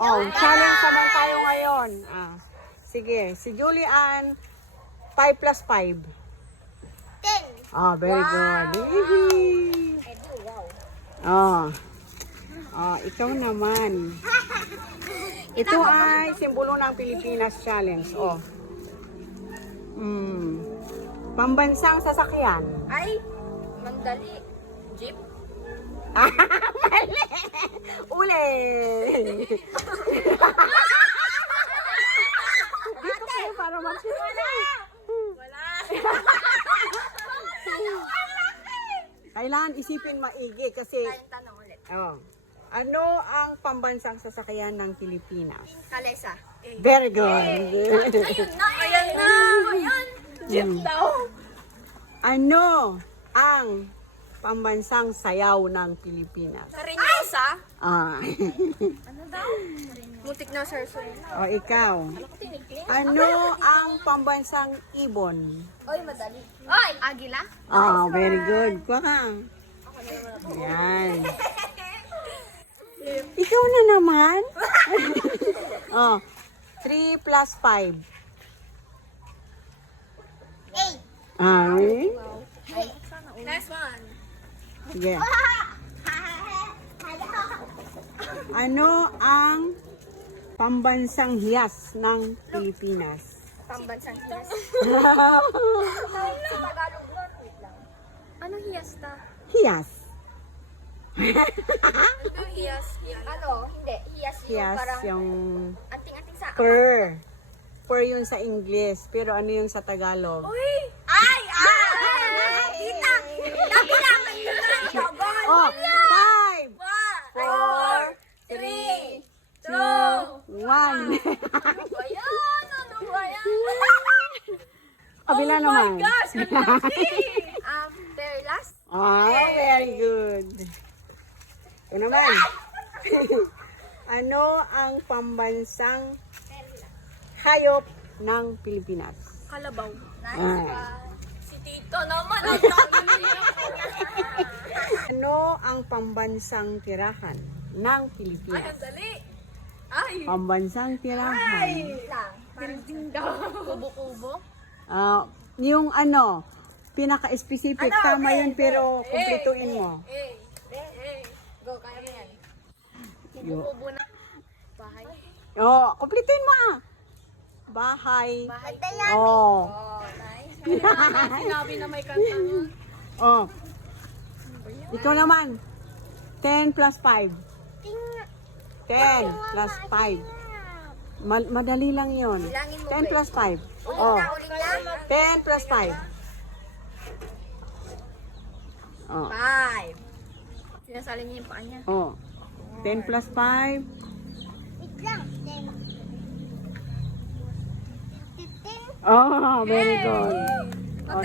Oh, challenge naman tayo ngayon. Sige, si Julian, 5 plus 5. 10. Very good. Yee-hee. Ikaw naman. Ito ay simbolo ng Pilipinas Challenge. Pambansang sasakyan. Ay, mandali. Jeep. Mali! Uli! Dito kayo para mag-sila. Wala. Kailangan isipin maigi kasi Tayong tanong ulit. ano ang pambansang sasakyan ng Pilipinas? Kalesa. Very good. Ayan na. Ayan. Jeep daw. Ano ang pambansang sayaw ng Pilipinas? Karinyosa. Ano daw? Mutik na sir. ikaw. Ano ang pambansang ibon? Oy, madali. Oy! Agila? Very good. Kuha ka. Yan. Ikaw na naman. 3 plus 5. 8. Ay. Next one. Sige. Ano ang pambansang hiyas ng Pilipinas? Pambansang hiyas. Sa Tagalog nun. Wait lang. Ano hiyas ta? Hiyas. Ano hiyas? Ano? Hindi. Hiyas yung Hiyas parang yung anting-anting sa... per. Per yun sa English. Pero ano yun sa Tagalog? Uy! Ay! Kita! Nabilangan yun lang siya. 5, 4, 3, 2, 1. Ano ba yan? Ano ba yan? Kabila naman. Oh my gosh! Ang laki! Very last? Very good. Ito naman. Ano ang pambansang hayop ng Pilipinas? Kalabaw. Nice Ah. one. Si Tito naman. Ang dami niya. Ano ang pambansang tirahan ng Ay, ang Pilipinas? dali. Ay! Pambansang tirahan. lang. Building daw. Kubo-kubo? Yung ano, pinaka-specific, tama yun pero kumpletuin mo. Hey! Go, kaya mo yan. Kubo-kubo na. Bahay. Kumpletuin mo Bahay. Bahay. Oh. Nice. Sinabi na may kanta nun. Ikaw naman. 10 plus 5. 10 plus 5. Madali lang yun. Bilangin mo, 10 plus 5. Ulit na. 10 plus 5. 5. Sinasali niya yung paa niya. 10 plus 5. Wait lang. 10. 15. Very good.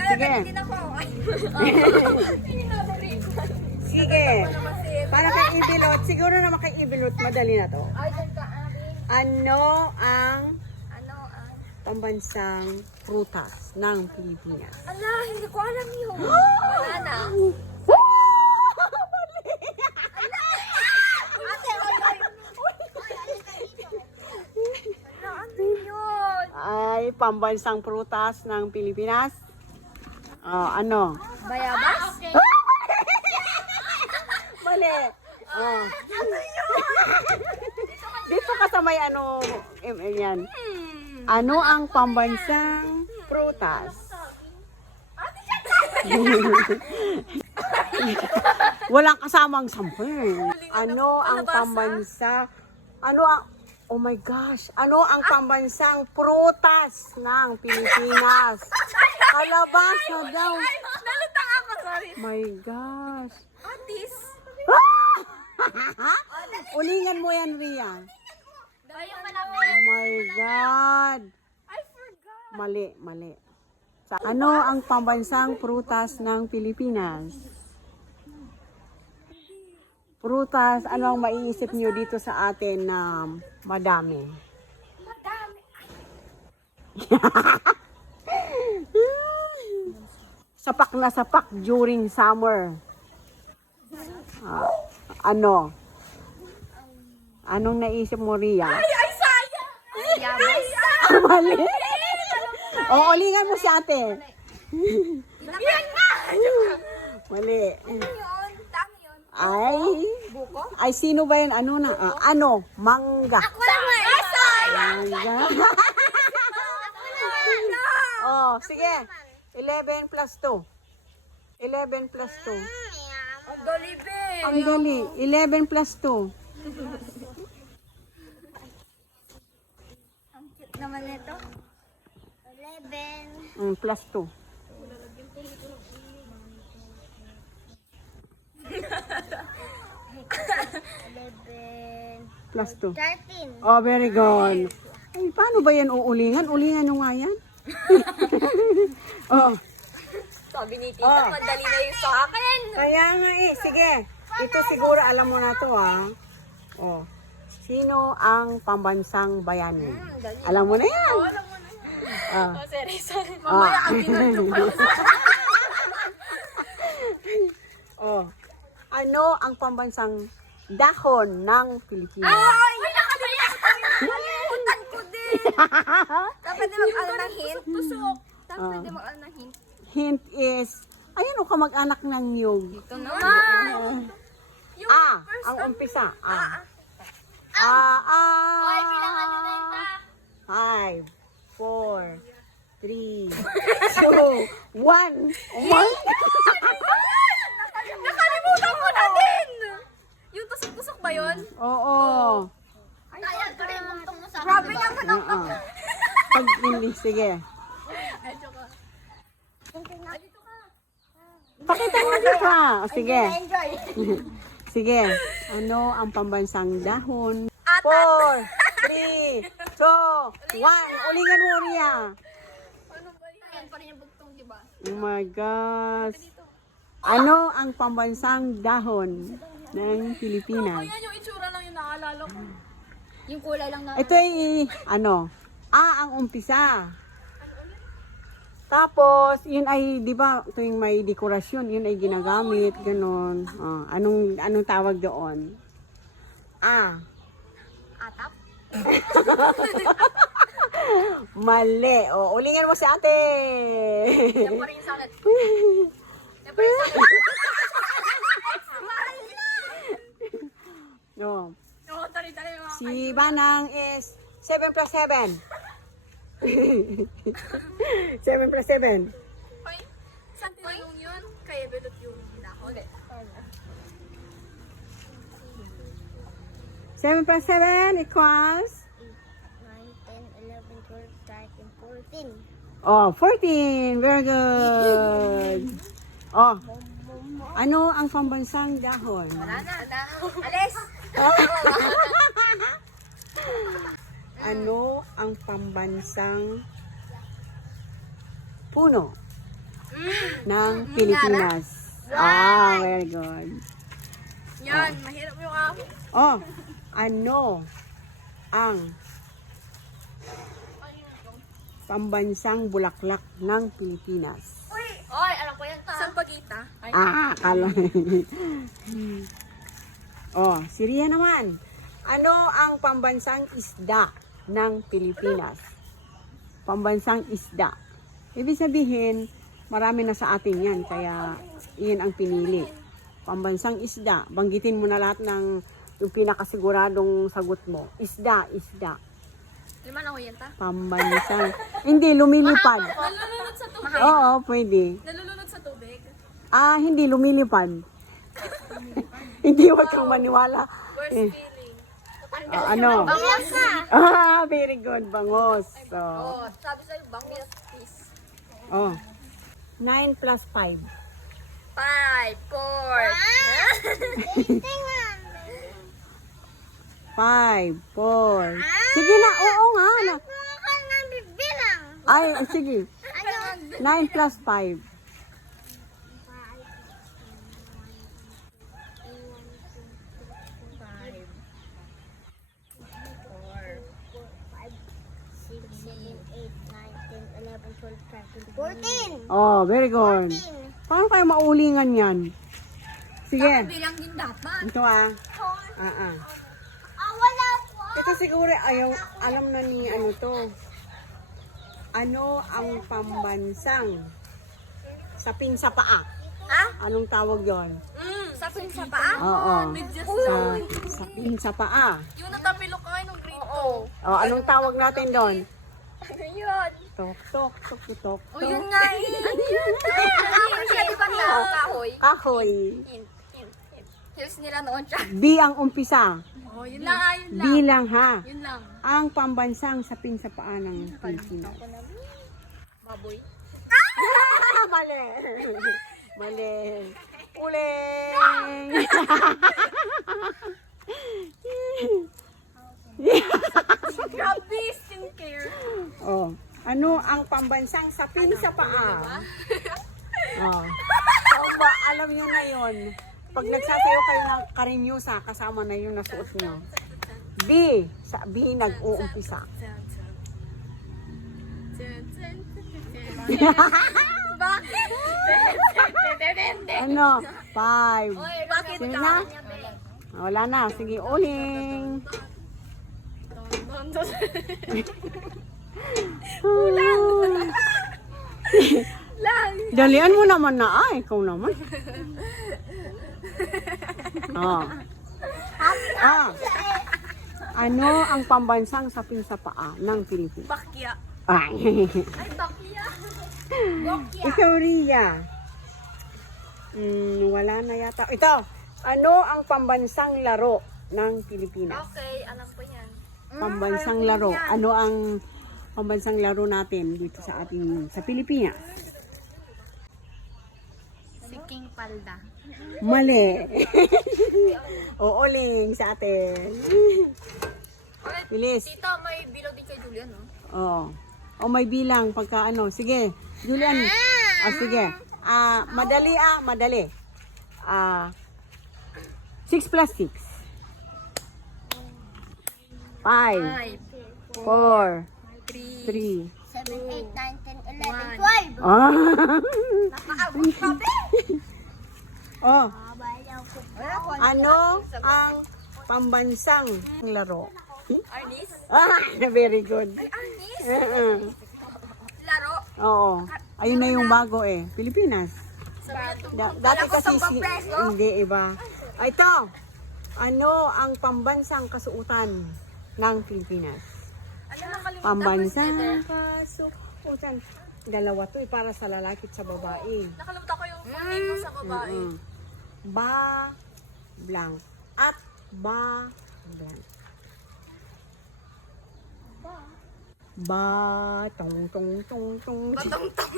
Sige. Din ako. Sige. Para kay Ibilot, siguro naman kay Ibilot, madali na to. Ay, dyan ka, Abi. Ano ang Ano ang... pambansang prutas ng Pilipinas? Ala, hindi ko alam yun. Banana. Ate, ano yun? Ay, pambansang prutas ng Pilipinas? Ano? Bayabas? Mali. Dito ka sa may ano, yan. Ano ang pambansang prutas? Walang kasamang sampung. Ano ang pambansa? Oh my gosh. Ano ang pambansang prutas ng Pilipinas? Kalabasa daw. Nalutang ako, sorry. My gosh. Atis. Ulingan mo yan, Ria. Yung malaki. Oh my God. I forgot. Mali. Ano ang pambansang prutas ng Pilipinas? Prutas, ano ang maiisip nyo dito sa atin na madami? Madami. Sapak na sapak during summer. Ano? Anong naisip mo, Ria? Ay, sayang! Yabas. Mali. O, ulingan mo si ate. Yan nga! Mali. Yun, tama yun. Ay. Buko? Ay, sino ba yun? Ano na? Ano? Mangga. Ako naman! Ay, sayang! Mangga. Oh, sige. 11 plus 2. 11 plus 2. Ang dali, be. Ang dali. 11 plus 2. Ang cute naman nito. 11. Plus 2. Plus 2. 13. Oh, very good. Ay, paano ba yan uulingan? Ulingan nyo nga yan. Oh. Sabi ni Tita, Oh. madali na yung sa akin. Kaya nga eh. Sige. Ito siguro alam mo na to Oh. Sino ang pambansang bayani? Alam mo na yan. Alam mo na. Ah. Oh, seryoso. Mamaya ang tinutupal. Oh. Ano ang pambansang dahon ng Pilipinas? Ay, nakalimutan ko din. Dapat di mag-alam ng hint. Tusok. Dapat di mag-alam ng hint. Hint is, ayan o kamag-anak ng niyog. Ito naman. Yung first Ang umpisa. Ay, bilangan nyo na yun ta. 5, 4, 3, 2, 1. Oh my! Nakalimutan ko na din. Yung tusok-tusok ba yun? Oo. Kaya ko rin mong tungo sa akin. Grabe naman ang Oo. Pag hindi, sige. Ay, joke. Dito ka. Pakita mo dito O, sige. Enjoy. Sige. Ano ang pambansang dahon? Atat. 4, 3, 2, 1. Ulingan mo, Ria. Ano ba yun? Ayan pa rin yung bugtong, diba? Oh my gosh. Ano ang pambansang dahon ng Pilipinas? Ayan yung itsura lang yung naalala ko. Yung kulay lang na. Ito ay, ano, ang umpisa. Tapos, yun ay, di ba, tuwing may dekorasyon, yun ay ginagamit, ganun. Anong tawag doon? Atap? Mali. O, ulingan mo si ate. Yan pa rin yung sakit. Yan pa rin yung sakit. No. Oo, tari-tari yung mga Si Banang is 7 plus 7. 7 plus 7. Hoy, saan tinanong yun? Kaya bilot yung dahon. 7 plus 7 equals? 9, 10, 11, 12, 13, 14. Oh, 14. Very good. Oh, ano ang pambansang dahon? Wala na. Alis! Ano ang pambansang puno ng Pilipinas? Very good. Yan, mahirap yung ako. Oh, ano ang pambansang bulaklak ng Pilipinas? Oy, alam ko yan ta. Saan pagita? Ay, Kala. Oh, si Ria naman. Ano ang pambansang isda ng Pilipinas? Pambansang isda. Ibig sabihin, marami na sa atin yan, kaya iyan ang pinili. Pambansang isda. Banggitin mo na lahat ng yung pinakasiguradong sagot mo. Isda, isda. lima na ko yan ta. Pambansang. Hindi, lumilipad. Nalulunod sa tubig. Oo, pwede. Nalulunod sa tubig. Hindi, lumilipad. Hindi, wag kang maniwala. Worst feeling. Ano? Bangos na. Very good, bangos. So, Oh, sabi sa'yo, bangos. Peace. 9 plus 5. 5, 4. 5, 4. Sige na, oo nga. Ay, sige. 9 plus 5. Oh, very good. Paano kayo maulingan yan? Sige. Bilang din dapat. Ito Oh. Ah. Wala siguro, ayaw, alam na ni ano to. Ano ang pambansang sapin sa paa? Ah? Anong tawag yon? Sapin sa paa? Oo. Medyas Sapin sa paa. Yung natapilok ka ngayon ng grade 2. Oh, anong tawag natin doon? Ano yun? Tok, tok, tok, tok, O yun nga eh. Ano yun? Kahoy siya, di ba na? Kahoy. Kahoy. Heels nila noon siya. B ang umpisa. Oh, yun lang, yun lang. Bilang ha. Yun lang. Ang pambansang sapin sa paa ng Pilipinas. Baboy. Mali. Mali. Uling. Grabe, skincare. Oh, ano ang pambansang sapin sa paa? Oh. Oh, ba, alam niyo na 'yon. Pag nagsasayaw kayo ng karinyusa, kasama na 'yung nasuot niyo. B, sa B nag-uumpisa. Bakit? Ano? 5. Oy, bakit Sino ka? na? Wala na. Sige, uling. Lang. Dalian mo naman na. Ikaw naman. Oh. Ano ang pambansang sapin sa paa ng Pilipinas? Bakya. Ay. Ay, bakya. Bakya. Ikaw, Ria. Wala na yata. Ito. Ano ang pambansang laro ng Pilipinas? Okay, alam ko yan. Pambansang laro. Ano ang pambansang laro natin dito sa Pilipinas? Siking palda. Mali. Uuling sa atin. Bilis. Tita, may bilaw din kay Julian, no? Oh. O may bilang pagka ano. Sige. Julian. Sige. Madali madali. 6 plus 6. 5, 4, 3. 7, 8, 9, 10, 11, 12. Nakaabot pa, be! Oh. Ano ang pambansang laro? Arnis? Very good. Arnis? Uh-uh. Laro? Oo. Ayun na yung bago Pilipinas. Sabi Dati kasi peso. hindi iba. Ito. Ano ang pambansang kasuotan ng Pilipinas? Ano nakalimutan Pambansang ko kasuotan. Dalawa to para sa lalaki at sa babae. Nakalimutan ko yung full name ko sa babae. Ba blank at ba blank. Ba tong tong tong tong. Batong-tong.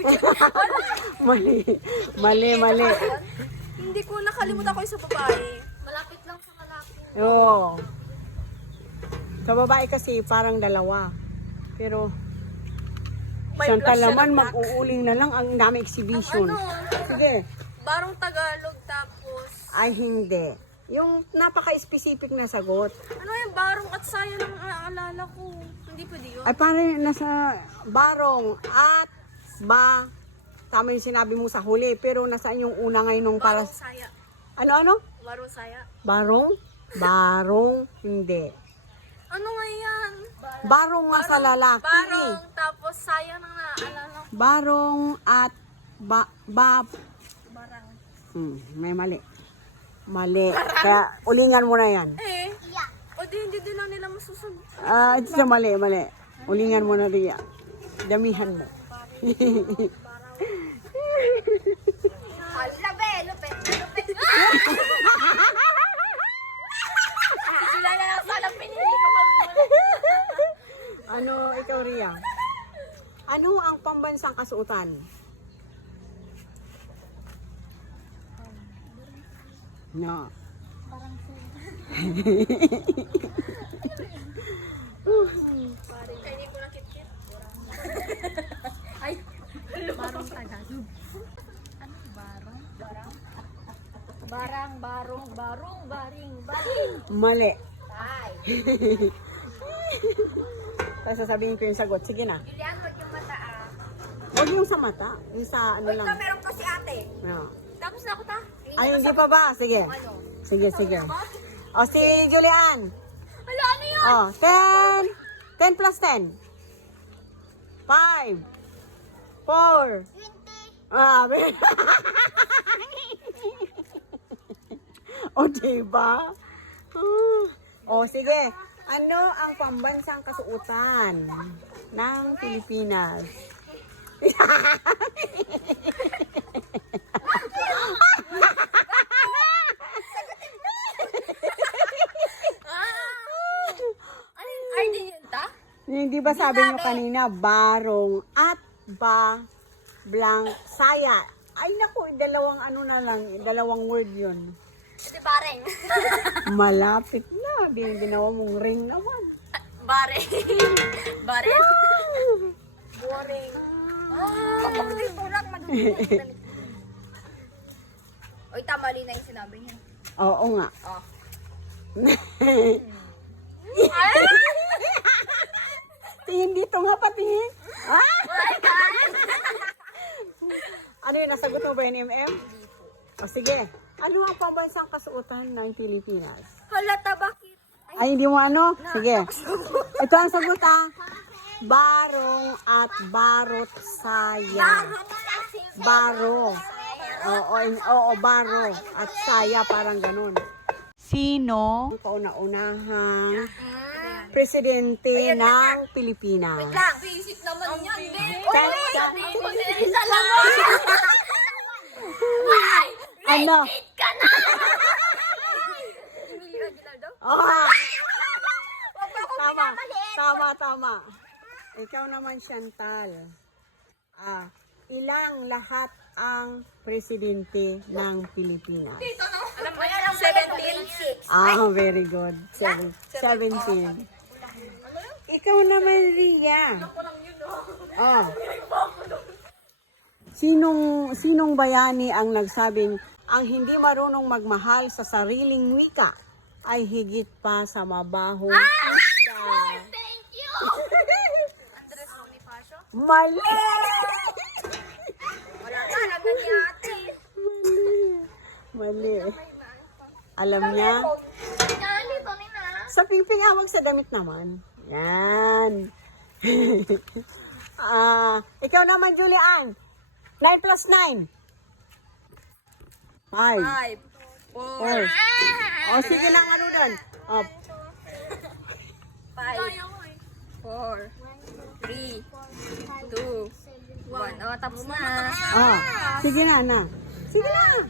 Mali. Mali. Hindi ko nakalimutan ko yung sa babae. Malapit lang sa malapit. Oo. Sa babae kasi parang dalawa. Pero May isang blush siya talaman na black. mag-uuling na lang ang dami exhibition. Ano? Sige. Barong Tagalog tapos... Ay hindi. Yung napaka-specific na sagot. Ano yung barong at saya lang ang aalala ko. Hindi pwede yun. Ay parang nasa barong at ba. Tama yung sinabi mo sa huli. Pero nasaan yung una ngayon nung para... Barong saya. Ano? Barong saya. Barong? Barong? Hindi. Ano nga yan? Barong nga sa lalaki. Barong tapos saya nang naaalala ko. Barong at ba... Barang. May mali. Mali. Kaya ulingan mo na yan. O di hindi din lang nila masusunod. Ito sa mali. Ulingan mo na rin yan. Damihan mo. Hala be, lupit. Sila na lang sana pinili ko Ano, ikaw Ria? Ano ang pambansang kasuotan? No. Kaya hindi ko nakit-kit. Ay, barong Tagalog. Ano barong? Baring. Mali. Ay. Kaya sasabihin ko yung sagot. Sige na. Julian, wag yung mata ah. Huwag yung sa mata. Yung sa ano Uy, lang. meron pa si ate. No. Tapos na ako ta. Ay, hindi pa ba? Sige. Ano? Sige. O, si Julian. Hala, ano Oh, 10. 10 plus 10. 5. 4. 20. Ah, o, diba? O, sige. Ano ang pambansang kasuotan ng Pilipinas? Ay, din yun ta? Hindi ba sabi nyo kanina, barong at blank saya? Ay naku, dalawang ano na lang, dalawang word yun. Ito pareng. Malapit na, ginawa mong ring naman. Bareng. Bareng. Boring. Kapag di tulak, madudulog. Oy, tama rin na yung sinabi niya. Oo nga. Oh. Tingin dito nga patingin. Ah! Ano yun, nasagot mo ba yun, MM? O sige, ano ang pambansang kasuotan ng Pilipinas? Halata, bakit? Ay, hindi mo ano? Sige. Ito ang sagot barong at barot saya. Baro. Oo, baro at saya, parang ganun. Sino ang kauna-unahang presidente ng Pilipinas? Lang, visit naman yan. Chan- Ay! Ano? Ka na! Emilio Aguinaldo? Oh, tama. Ikaw naman, Chantal. Ilang lahat ang presidente ng Pilipinas? Alam mo yan, 17. Very good. 17. Ikaw naman, Ria. Sinong bayani ang nagsabing ang hindi marunong magmahal sa sariling wika ay higit pa sa mabahong isda? Thank you! Andres Bonifacio? Mali! Wala ka, alam na ni ate. Mali. Alam niya? Yan, ito ni na. Sa pingping awag sa damit naman. Yan. Ikaw naman, Julian. 9 plus 9. 5. 5, 4, 4. O, sige lang, ano doon? 5, 4, 3, 2, 1. Oh, tapos na. Sige na, na. Sige na.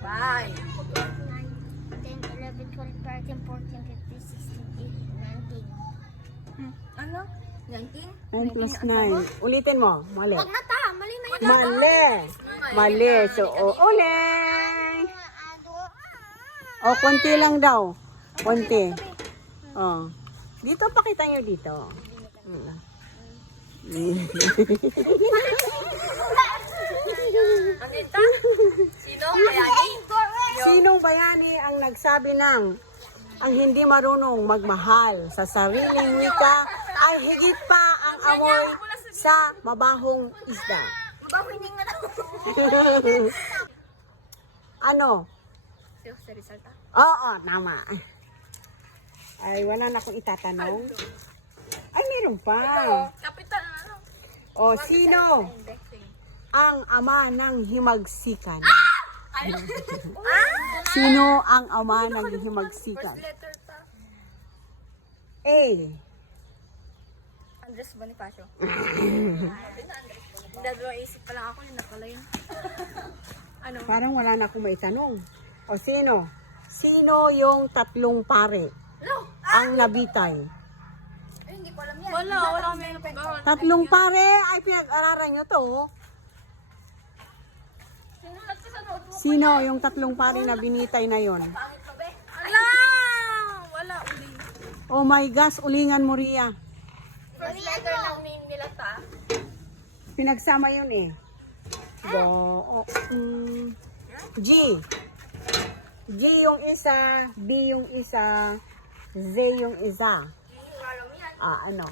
5. 10, 11, 12, 13, 14, 15, 16, 18, 19. Ano? 19? 9 plus 9. Ulitin mo. Mali. Wag na ta, mali na yun. Mali. So, ulit. O, konti lang daw. Konti. O. Dito, pakita nyo dito. Ano yun ta? Sino? Bayani? Sinong bayani ang nagsabi ng ang hindi marunong magmahal sa sariling wika ay higit pa ang amoy sa mabahong isda? Mabawining na daw. Ano? Si Jose Rizal ta? Oo, tama. Ay, wala na akong itatanong. Ay, meron pa. Kapital na ano? O, sino ang ama ng himagsikan? Sino ang ama ng himagsikan? First letter ta. A. Andres Bonifacio. Dalawang isip pa lang ako, yun na pala yun. Ano? Parang wala na akong maitanong. O, sino? Sino yung tatlong pare No! ang nabitay? Ay, hindi ko alam yan. Wala kami pag-aaral. Tatlong pare ay pinag-araran nyo to. Sinulat ko sa notebook. Sino yung tatlong pare na binitay na yon? Pangit pa be? Ala! Wala, uli. Oh my gosh, ulingan mo, Ria. First letter ng name nila ta. Pinagsama yun eh. G. G yung isa, B yung isa, Z yung isa. Hindi ko alam yan. Ano?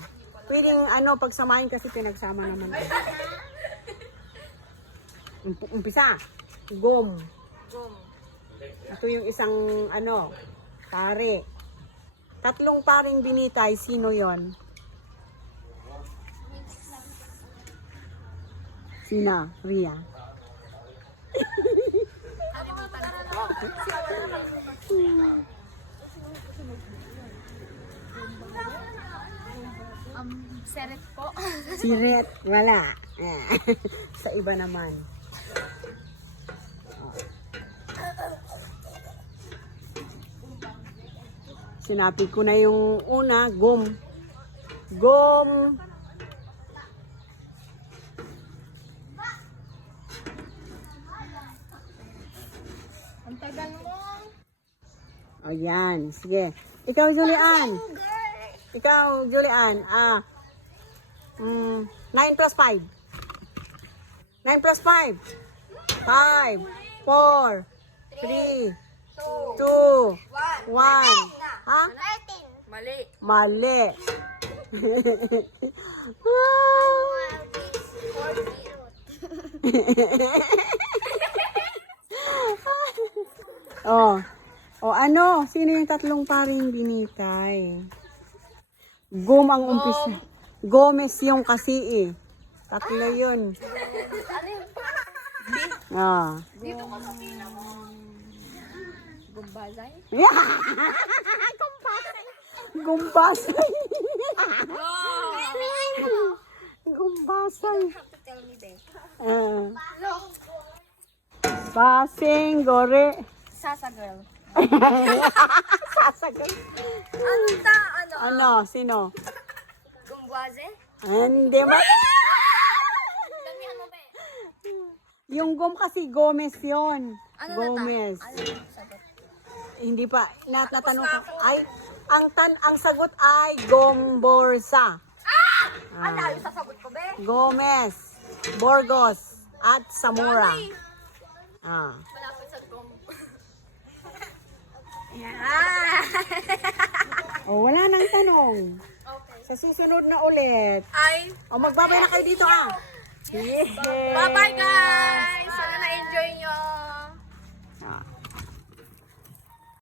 Pwedeng pagsamahin kasi pinagsama naman. Umpisa. Gom. Gum. Ito yung isang Pare. Tatlong paring binitay, sino yon? Sina, Ria. Seret po. Siret, wala. Sa iba naman. Sinabi ko na yung una, gum. Gum. Ang tagal mo. O yan, sige. Ikaw, Julian. Ikaw, Julian. 9 plus 5. 9 plus 5. 5, 4, 3, 2, 1. Ha? 13. Mali. Mali. Oh. O ano? Sino yung tatlong paring binitay? Gum ang umpisa. Gomez yung kasi eh. Tatlo yun. Ano yun? Ah. Dito ko sa pila mo. Gumbazay? Gumbasay. Gumbasay. Gumbasay. Tell me, be. Basing gore. Sasa girl. Sasagal. Ano? Ano? Sino? Gumbwaze? Hindi ba? Damihan mo, be. Yung gum kasi Gomez yon. Ano Gomez. Ano yung sagot? Hindi pa. Natanong ko. Ay, ang sagot ay Gomborsa. Ano yung sasagot ko, be? Gomez, Burgos, at Zamora. Ah. Malapit sa gum. Oh, wala nang tanong. Okay. Sa susunod na ulit. Ay, O, magbabay na kayo dito ah. Yeah. bye-bye guys! Sana na-enjoy nyo.